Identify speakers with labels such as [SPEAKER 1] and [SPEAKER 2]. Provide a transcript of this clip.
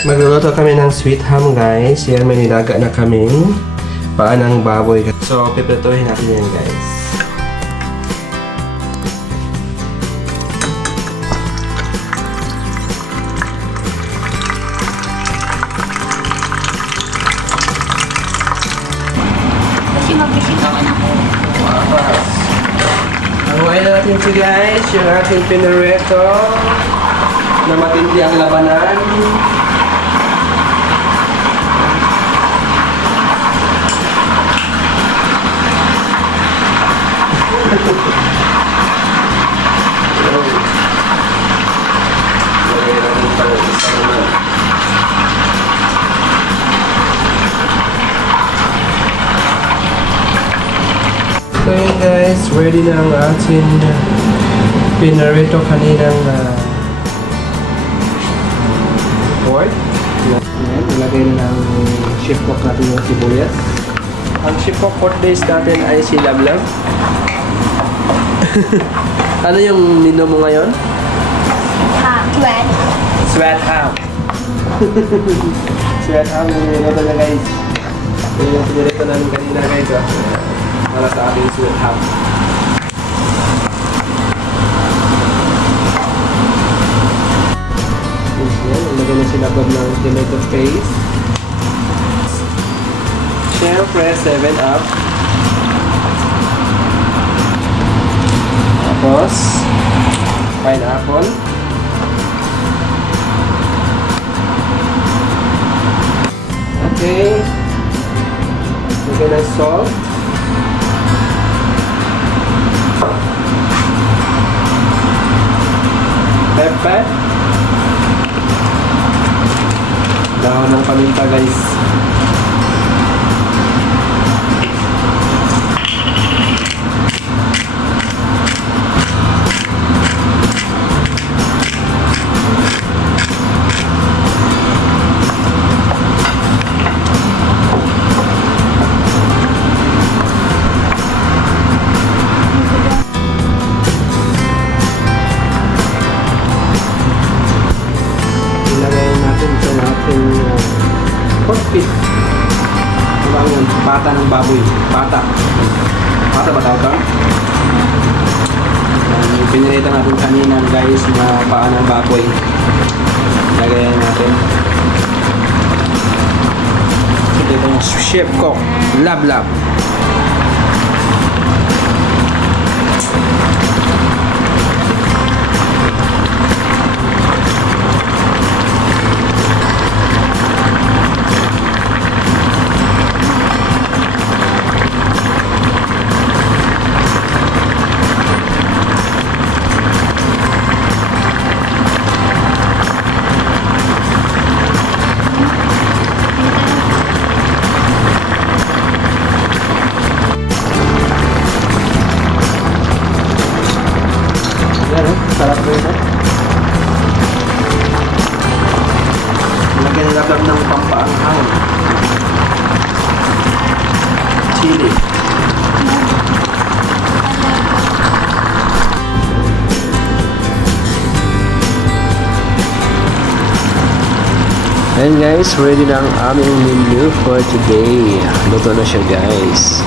[SPEAKER 1] Magluluto kami ng sweet ham guys. Yan, may nilaga na kaming paan ng baboy. So, piprituhin natin yan guys. Hawain na natin ito guys, yung ating pinureto na matindi ang labanan. So yun guys, ready na ang ating pinarito kaninang uh, pork. Yan, ilagay na ng cook natin yung sibuyas. Ang cook for days natin ay si Lablab. ano yung menu mo ngayon?
[SPEAKER 2] Ha, 12.
[SPEAKER 1] Sweat ham. Sweat ham yung niluto na guys. Yung yung pinarito namin kanina guys. ah. Para sa ating sweat ham. Yan, ilagay na sila Bob ng tomato paste. Siyempre, 7-up. Tapos, pineapple. Okay. Lagyan ng salt. Dahon ng paminta guys. Pork feet. Ano ba yun? Pata ng baboy. Pata. Pata ba tawag Yung pinirita natin kanina guys na paa ng baboy. Ilagay natin. Ito yung chef cook. Lab lab. Yan oh, sarap ko ito. Lagyan lang ng pampaanghang. Chili. And guys, ready na ang aming menu for today. Luto na siya guys.